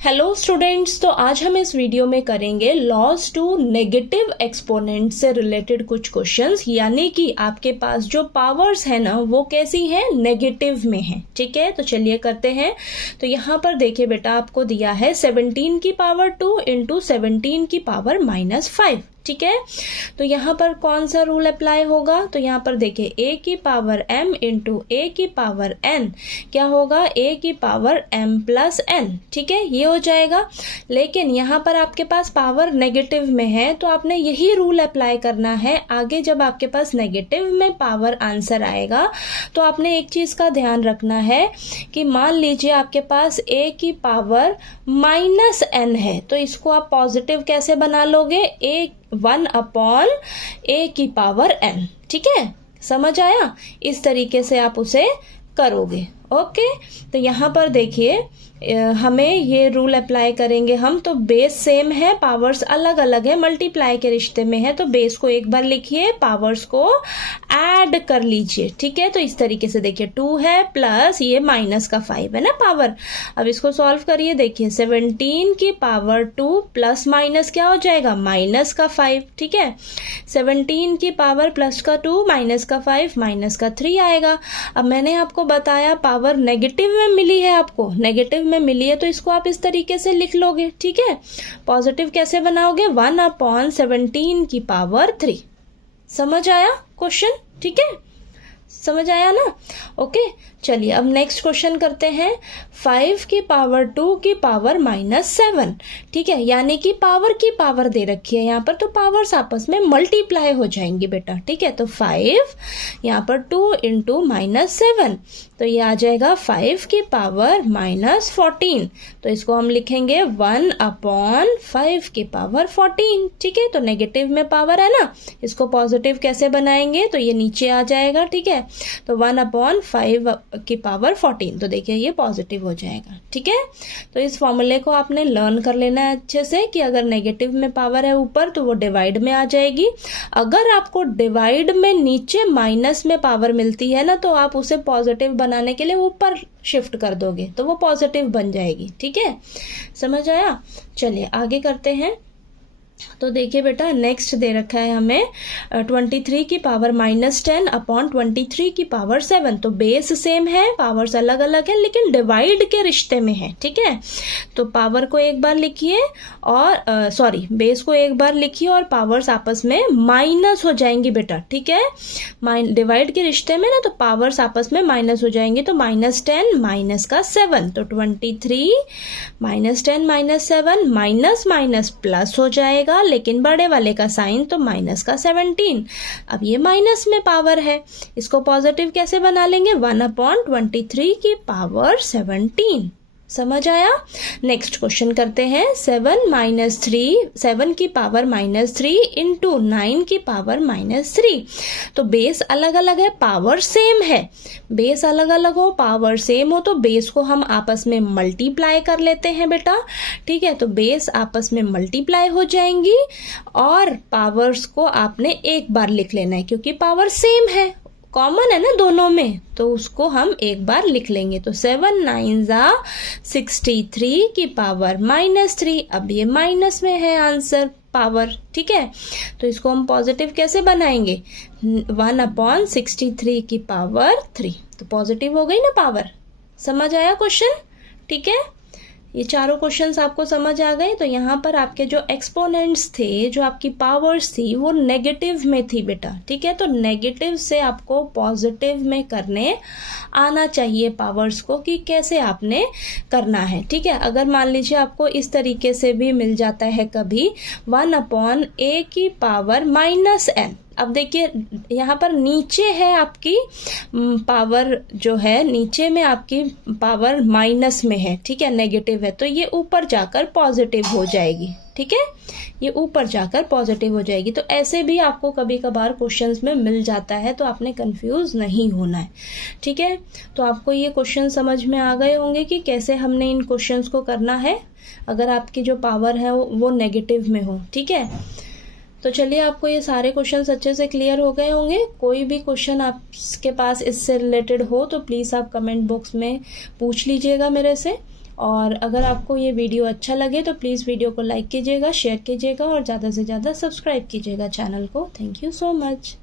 Hello students, तो आज हम इस वीडियो में करेंगे लॉस टू नेगेटिव एक्सपोनेंट से रिलेटेड कुछ क्वेश्चंस। यानी कि आपके पास जो पावर्स है ना वो कैसी हैं, नेगेटिव में है। ठीक है, तो चलिए करते हैं। तो यहाँ पर देखिए बेटा, आपको दिया है 17 की पावर 2 इंटू 17 की पावर -5। ठीक है, तो यहाँ पर कौन सा रूल अप्लाई होगा? तो यहाँ पर देखिए a की पावर m इंटू a की पावर n क्या होगा, a की पावर m प्लस n। ठीक है, ये हो जाएगा। लेकिन यहाँ पर आपके पास पावर नेगेटिव में है तो आपने यही रूल अप्लाई करना है। आगे जब आपके पास नेगेटिव में पावर आंसर आएगा तो आपने एक चीज का ध्यान रखना है कि मान लीजिए आपके पास a की पावर -n है, तो इसको आप पॉजिटिव कैसे बना लोगे? 1/a की पावर n। ठीक है, समझ आया? इस तरीके से आप उसे करोगे। ओके, तो यहाँ पर देखिए हमें ये रूल अप्लाई करेंगे हम। तो बेस सेम है, पावर्स अलग अलग है, मल्टीप्लाई के रिश्ते में है, तो बेस को एक बार लिखिए, पावर्स को ऐड कर लीजिए। ठीक है, तो इस तरीके से देखिए 2 है प्लस ये -5 है ना पावर। अब इसको सॉल्व करिए, देखिए 17 की पावर 2 प्लस माइनस क्या हो जाएगा, -5। ठीक है, 17 की पावर +2 -5 आएगा। अब मैंने आपको बताया पावर नेगेटिव में मिली है, आपको नेगेटिव में मिली है तो इसको आप इस तरीके से लिख लोगे। ठीक है, पॉजिटिव कैसे बनाओगे? 1/17 की पावर 3। समझ आया क्वेश्चन? ठीक है, समझ आया ना? ओके, चलिए अब नेक्स्ट क्वेश्चन करते हैं। 5 की पावर 2 की पावर -7। ठीक है, यानी कि पावर की पावर दे रखी है यहाँ पर, तो पावर्स आपस में मल्टीप्लाई हो जाएंगी बेटा। ठीक है, तो 5 यहाँ पर 2 इंटू -7, तो ये आ जाएगा 5 की पावर -14। तो इसको हम लिखेंगे 1/5 की पावर 14। ठीक है, तो नेगेटिव में पावर है ना, इसको पॉजिटिव कैसे बनाएंगे? तो ये नीचे आ जाएगा। ठीक है, तो 1/5 की पावर 14, तो देखिए ये पॉजिटिव हो जाएगा। ठीक है, तो इस फॉर्मूले को आपने लर्न कर लेना है अच्छे से कि अगर नेगेटिव में पावर है ऊपर तो वो डिवाइड में आ जाएगी। अगर आपको डिवाइड में नीचे माइनस में पावर मिलती है ना, तो आप उसे पॉजिटिव बनाने के लिए ऊपर शिफ्ट कर दोगे तो वो पॉजिटिव बन जाएगी। ठीक है, समझ आया? चलिए आगे करते हैं। तो देखिए बेटा, नेक्स्ट दे रखा है हमें 23 की पावर -10 अपॉन 23 की पावर 7। तो बेस सेम है, पावर्स अलग अलग है, लेकिन डिवाइड के रिश्ते में है। ठीक है, तो पावर को एक बार लिखिए और बेस को एक बार लिखिए और पावर्स आपस में माइनस हो जाएंगी बेटा। ठीक है, डिवाइड के रिश्ते में ना, तो पावर्स आपस में माइनस हो जाएंगी। तो -10 -7, तो 23 -10 -7 माइनस प्लस हो जाएगा, लेकिन बड़े वाले का साइन तो -17। अब ये माइनस में पावर है, इसको पॉजिटिव कैसे बना लेंगे? 1/23 की पावर 17। समझ आया? नेक्स्ट क्वेश्चन करते हैं। 7 की पावर -3 इंटू 9 की पावर -3। तो बेस अलग अलग है, पावर सेम है। बेस अलग अलग हो, पावर सेम हो, तो बेस को हम आपस में मल्टीप्लाई कर लेते हैं बेटा। ठीक है, तो बेस आपस में मल्टीप्लाई हो जाएंगी और पावर्स को आपने एक बार लिख लेना है, क्योंकि पावर सेम है, कॉमन है ना दोनों में, तो उसको हम एक बार लिख लेंगे। तो 7 9 63 की पावर -3। अब ये माइनस में है आंसर पावर। ठीक है, तो इसको हम पॉजिटिव कैसे बनाएंगे? 1/63 की पावर 3, तो पॉजिटिव हो गई ना पावर। समझ आया क्वेश्चन? ठीक है, ये चारों क्वेश्चंस आपको समझ आ गए। तो यहाँ पर आपके जो एक्सपोनेंट्स थे, जो आपकी पावर्स थी, वो नेगेटिव में थी बेटा। ठीक है, तो नेगेटिव से आपको पॉजिटिव में करने आना चाहिए पावर्स को, कि कैसे आपने करना है। ठीक है, अगर मान लीजिए आपको इस तरीके से भी मिल जाता है कभी 1/a की पावर -n। अब देखिए यहाँ पर नीचे है आपकी पावर, जो है नीचे में आपकी पावर माइनस में है। ठीक है, नेगेटिव है, तो ये ऊपर जाकर पॉजिटिव हो जाएगी। ठीक है, ये ऊपर जाकर पॉजिटिव हो जाएगी। तो ऐसे भी आपको कभी कभार क्वेश्चंस में मिल जाता है, तो आपने कंफ्यूज नहीं होना है। ठीक है, तो आपको ये क्वेश्चन समझ में आ गए होंगे कि कैसे हमने इन क्वेश्चंस को करना है अगर आपकी जो पावर है वो नेगेटिव में हो। ठीक है, तो चलिए आपको ये सारे क्वेश्चंस अच्छे से क्लियर हो गए होंगे। कोई भी क्वेश्चन आपके पास इससे रिलेटेड हो तो प्लीज़ आप कमेंट बॉक्स में पूछ लीजिएगा मेरे से। और अगर आपको ये वीडियो अच्छा लगे तो प्लीज़ वीडियो को लाइक कीजिएगा, शेयर कीजिएगा और ज़्यादा से ज़्यादा सब्सक्राइब कीजिएगा चैनल को। Thank you so much.